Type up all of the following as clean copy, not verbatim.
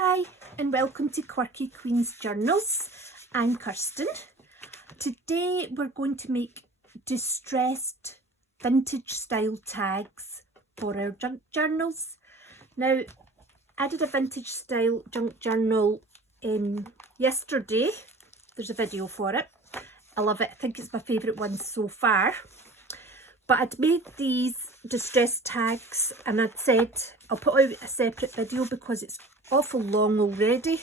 Hi and welcome to Quirky Queen's Journals. I'm Kirsten. Today we're going to make distressed vintage style tags for our junk journals. Now I did a vintage style junk journal yesterday. There's a video for it. I love it. I think it's my favourite one so far. But I'd made these distressed tags and I'd said I'll put out a separate video because it's awful long already.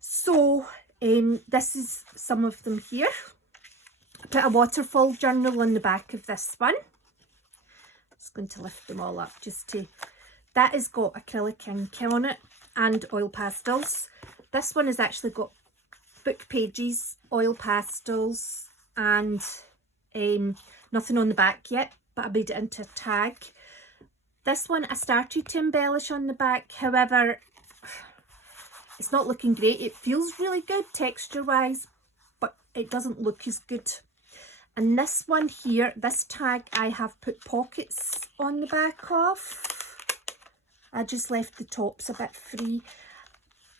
So this is some of them here. I put a waterfall journal on the back of this one. Just going to lift them all up just to... That has got acrylic ink on it and oil pastels. This one has actually got book pages, oil pastels and nothing on the back yet, but I made it into a tag. This one I started to embellish on the back, however it's not looking great. It feels really good texture wise, but it doesn't look as good. And this one here, this tag, I have put pockets on the back of. I just left the tops a bit free,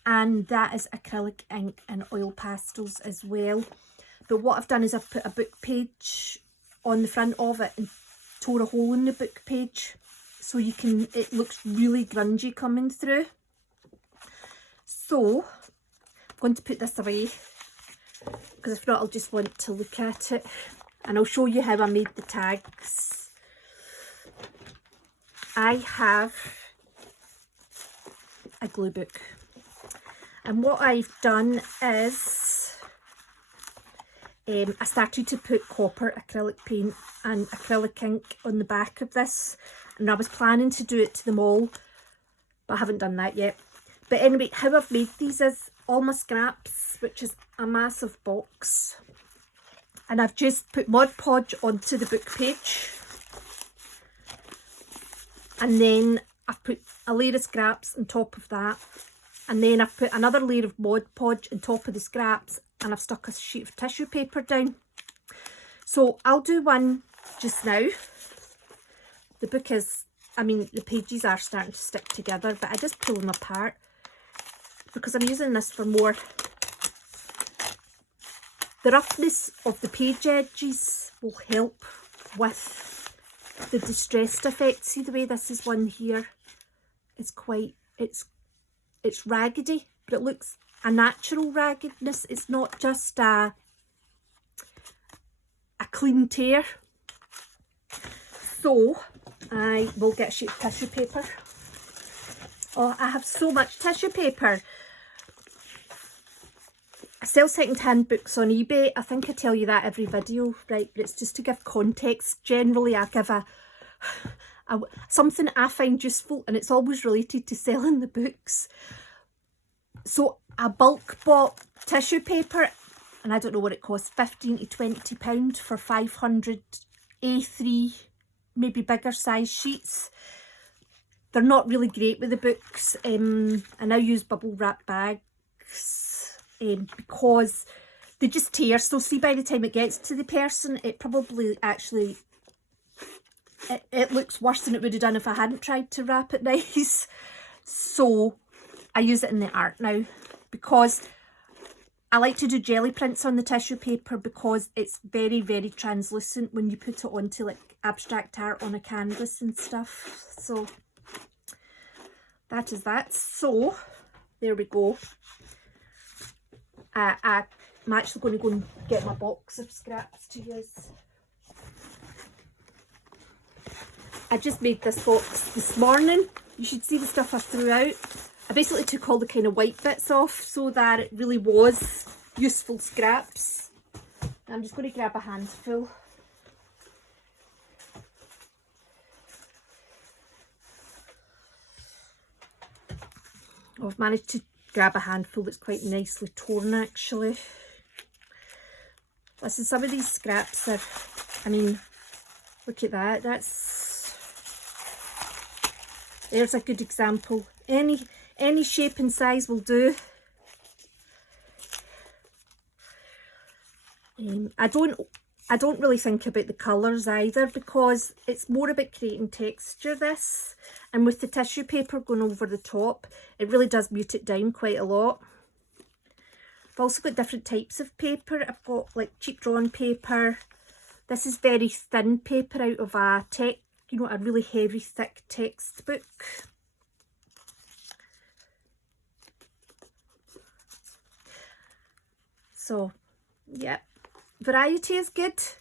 and that is acrylic ink and oil pastels as well. But what I've done is I've put a book page on the front of it and tore a hole in the book page so you can, it looks really grungy coming through. So I'm going to put this away because if not I'll just want to look at it, and I'll show you how I made the tags. I have a glue book, and what I've done is I started to put copper acrylic paint and acrylic ink on the back of this, and I was planning to do it to them all, but I haven't done that yet. But anyway, how I've made these is all my scraps, which is a massive box, and I've just put Mod Podge onto the book page, and then I've put a layer of scraps on top of that, and then I've put another layer of Mod Podge on top of the scraps, and I've stuck a sheet of tissue paper down. So I'll do one just now. The book is, I mean, the pages are starting to stick together, but I just pull them apart because I'm using this for more. The roughness of the page edges will help with the distressed effect. See the way this is one here? It's quite, it's raggedy, but it looks a natural raggedness. It's not just a clean tear. So I will get a sheet of tissue paper. Oh, I have so much tissue paper. I sell second-hand books on eBay. I think I tell you that every video, right? But it's just to give context. Generally, I give something I find useful, and it's always related to selling the books. So I bulk bought tissue paper, and I don't know what it costs, £15 to £20 for 500 A3, maybe bigger size sheets. They're not really great with the books. I now use bubble wrap bags because they just tear. So see, by the time it gets to the person, it probably actually, it looks worse than it would have done if I hadn't tried to wrap it nice. So I use it in the art now because I like to do jelly prints on the tissue paper because it's very, very translucent when you put it onto like abstract art on a canvas and stuff. So that is that. So there we go. I'm actually going to go and get my box of scraps to use. I just made this box this morning. You should see the stuff I threw out. I basically took all the kind of white bits off so that it really was useful scraps. I'm just going to grab a handful. Oh, I've managed to grab a handful that's quite nicely torn actually. Listen, some of these scraps are, I mean, look at that. There's a good example. Any shape and size will do. I don't really think about the colours either because it's more about creating texture this, And with the tissue paper going over the top, it really does mute it down quite a lot. I've also got different types of paper. I've got like cheap drawn paper. This is very thin paper out of a a really heavy, thick textbook. So, yeah, variety is good. This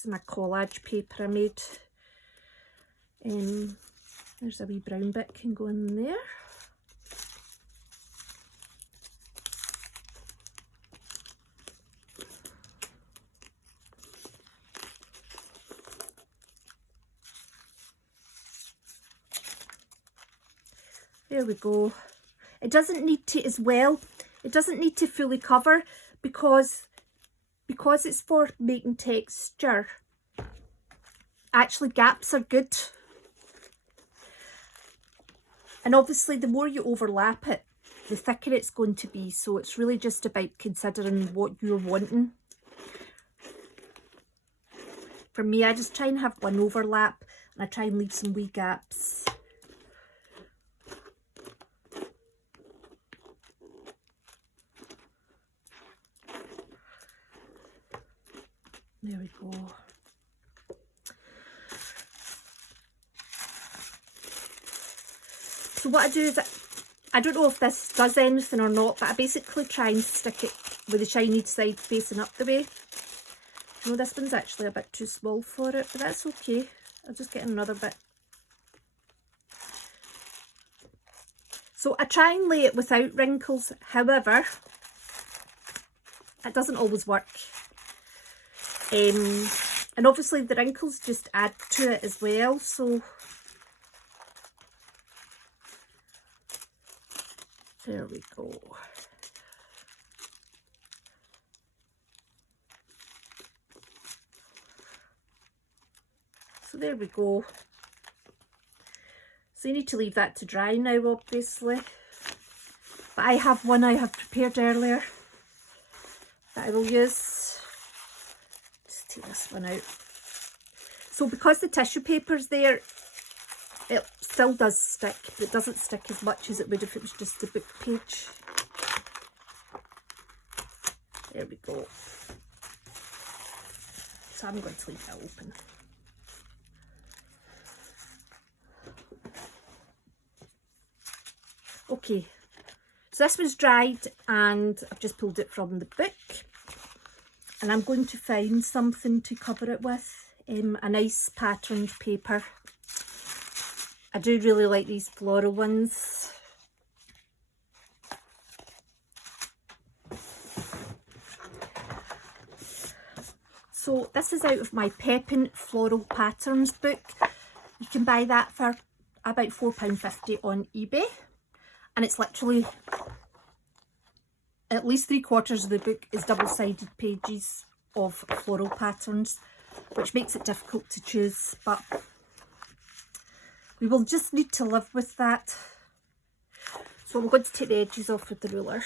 is my collage paper I made. There's a wee brown bit can go in there. There we go. It doesn't need to, as well, it doesn't need to fully cover because it's for making texture. Actually, gaps are good. And obviously, the more you overlap it, the thicker it's going to be. So it's really just about considering what you're wanting. For me, I just try and have one overlap and I try and leave some wee gaps. There we go. So what I do is, I don't know if this does anything or not, but I basically try and stick it with the shiny side facing up the way. No, this one's actually a bit too small for it, but that's okay. I'll just get another bit. So I try and lay it without wrinkles, however, it doesn't always work. And obviously the wrinkles just add to it as well, so there we go. So there we go. So you need to leave that to dry now, obviously. But I have one I have prepared earlier that I will use. Just take this one out. So because the tissue paper's there, it still does stick, but it doesn't stick as much as it would if it was just the book page. There we go. So I'm going to leave that open. Okay, so this was dried and I've just pulled it from the book, and I'm going to find something to cover it with, a nice patterned paper. I do really like these floral ones. So this is out of my Pepin Floral Patterns book. You can buy that for about £4.50 on eBay. And it's literally, at least 3/4 of the book is double-sided pages of floral patterns, which makes it difficult to choose, but we will just need to live with that. So I'm going to take the edges off with the ruler.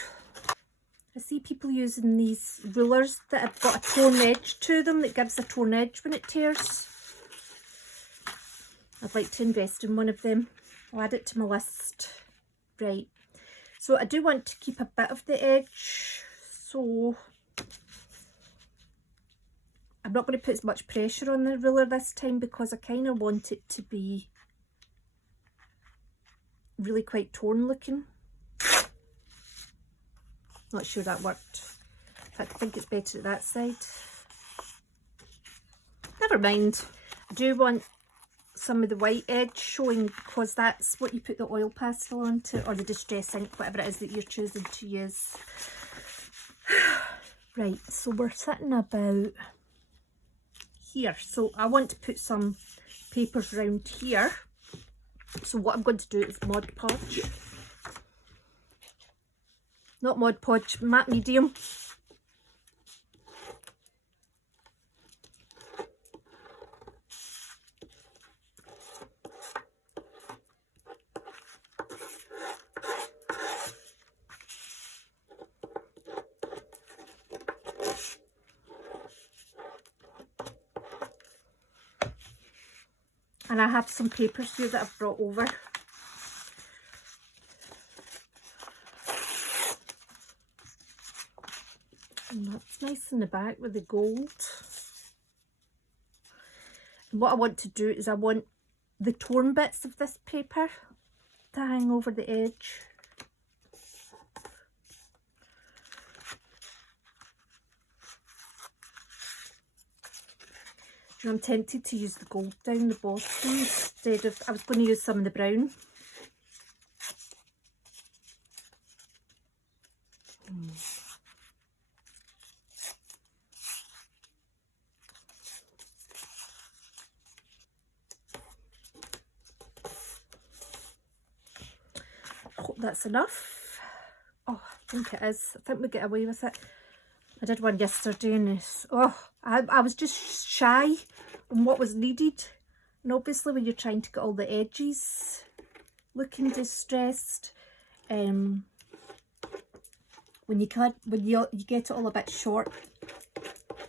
I see people using these rulers that have got a torn edge to them that gives a torn edge when it tears. I'd like to invest in one of them. I'll add it to my list. Right, so I do want to keep a bit of the edge, so I'm not going to put as much pressure on the ruler this time because I kind of want it to be really quite torn looking. Not sure that worked. In fact, I think it's better at that side. Never mind. I do want some of the white edge showing because that's what you put the oil pastel onto, or the distress ink, whatever it is that you're choosing to use. Right, so we're sitting about here. So I want to put some papers around here. So what I'm going to do is Mod Podge. Not Mod Podge, matte medium. And I have some papers here that I've brought over. And that's nice in the back with the gold. And what I want to do is I want the torn bits of this paper to hang over the edge. I'm tempted to use the gold down the bottom instead of, I was going to use some of the brown. Hope that's enough. Oh, I think it is. I think we get away with it. I did one yesterday and I was just shy on what was needed. And obviously when you're trying to get all the edges looking distressed, when you get it all a bit short,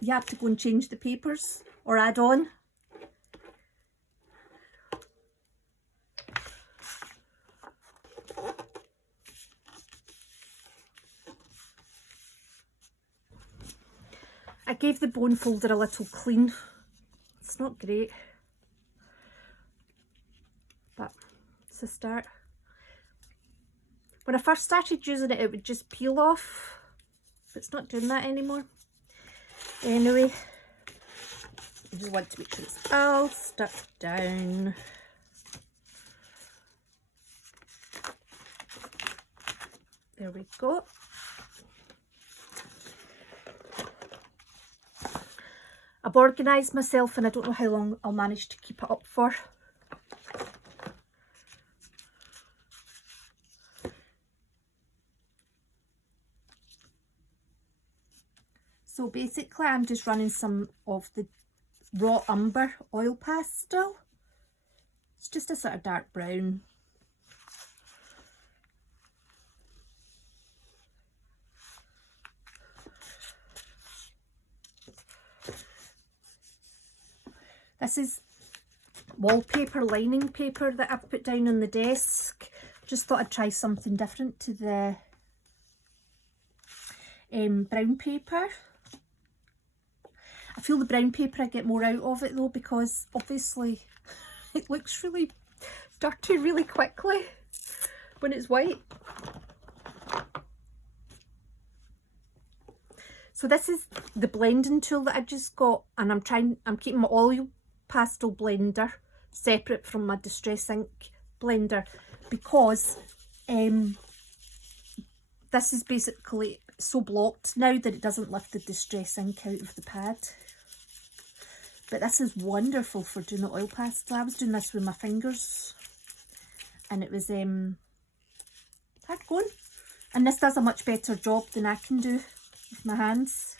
you have to go and change the papers or add on. I gave the bone folder a little clean. It's not great, but it's a start. When I first started using it, it would just peel off, but it's not doing that anymore. Anyway, I just want to make sure it's all stuck down. There we go. I've organised myself and I don't know how long I'll manage to keep it up for. So basically I'm just running some of the raw umber oil pastel. It's just a sort of dark brown. This is wallpaper, lining paper that I've put down on the desk. Just thought I'd try something different to the brown paper. I feel the brown paper I get more out of it though, because obviously it looks really dirty really quickly when it's white. So this is the blending tool that I just got, and I'm keeping my oil pastel blender separate from my distress ink blender because this is basically so blocked now that it doesn't lift the distress ink out of the pad. But this is wonderful for doing the oil pastel. I was doing this with my fingers and it was hard going, and this does a much better job than I can do with my hands.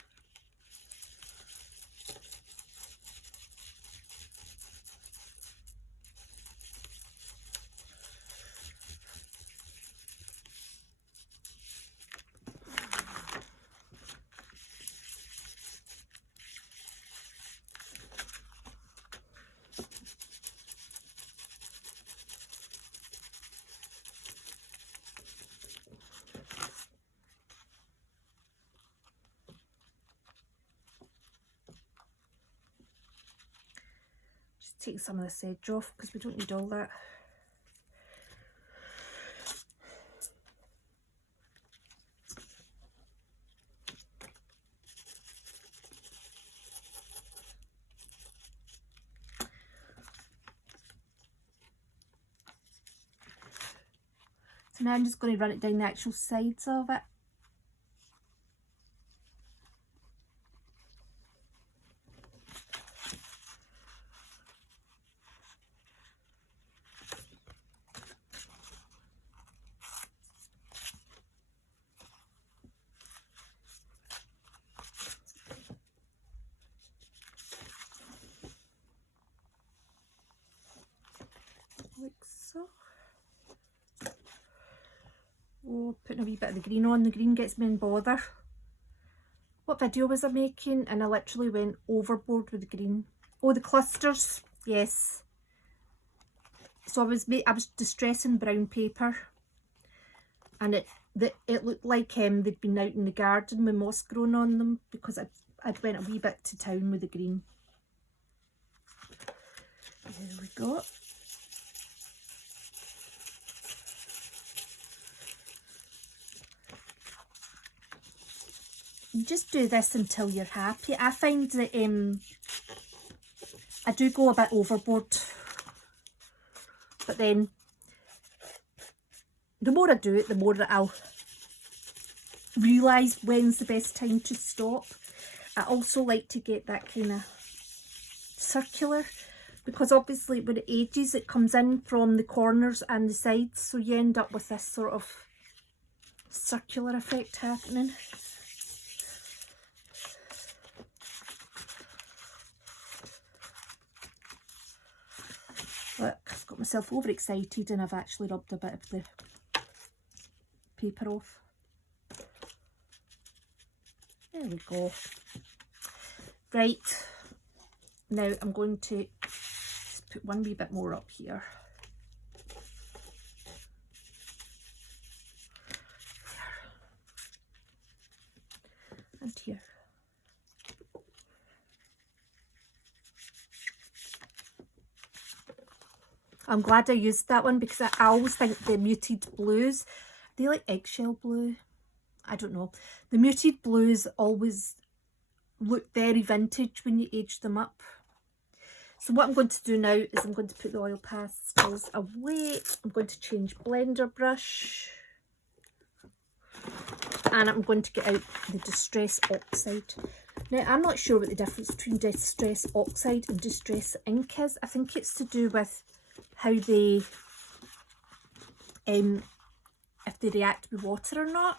Take some of this edge off because we don't need all that. So now I'm just going to run it down the actual sides of it. Like so. Oh, putting a wee bit of the green on. The green gets me in bother. What video was I making? And I literally went overboard with the green. Oh, the clusters. Yes. I literally went overboard with the green. I just wanted to make sure it was all So I was distressing brown paper, and it looked like they'd been out in the garden with moss growing on them, because I'd went a wee bit to town with the green. There we go. You just do this until you're happy. I find that I do go a bit overboard, but then the more I do it, the more that I'll realise when's the best time to stop. I also like to get that kind of circular, because obviously when it ages, it comes in from the corners and the sides, so you end up with this sort of circular effect happening. Look, I've got myself overexcited and I've actually rubbed a bit of the paper off. There we go. Right, now I'm going to just put one wee bit more up here. And here. I'm glad I used that one, because I always think the muted blues, they like eggshell blue. I don't know. The muted blues always look very vintage when you age them up. So what I'm going to do now is I'm going to put the oil pastels away. I'm going to change blender brush. And I'm going to get out the Distress Oxide. Now, I'm not sure what the difference between Distress Oxide and Distress Ink is. I think it's to do with how they, if they react with water or not.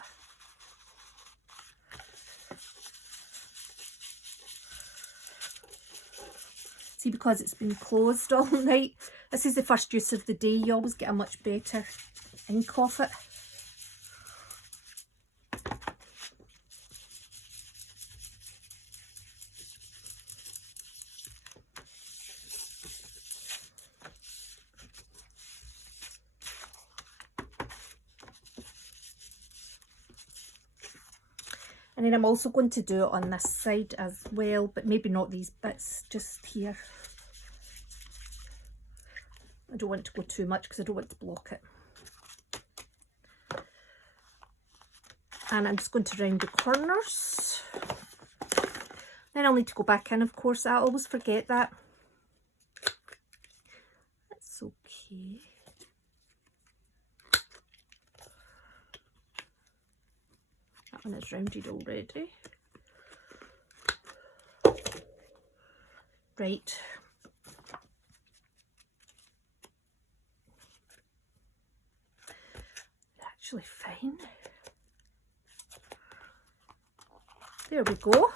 See, because it's been closed all night, this is the first use of the day, you always get a much better ink off it. And then I'm also going to do it on this side as well, but maybe not these bits, just here. I don't want to go too much because I don't want to block it. And I'm just going to round the corners. Then I'll need to go back in, of course. I always forget that. That's okay. That one is rounded already. Right. Actually fine. There we go.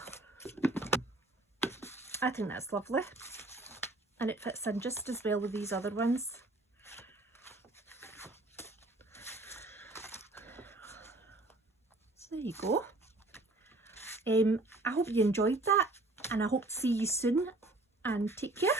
I think that's lovely. And it fits in just as well with these other ones. There you go. I hope you enjoyed that, and I hope to see you soon, and take care.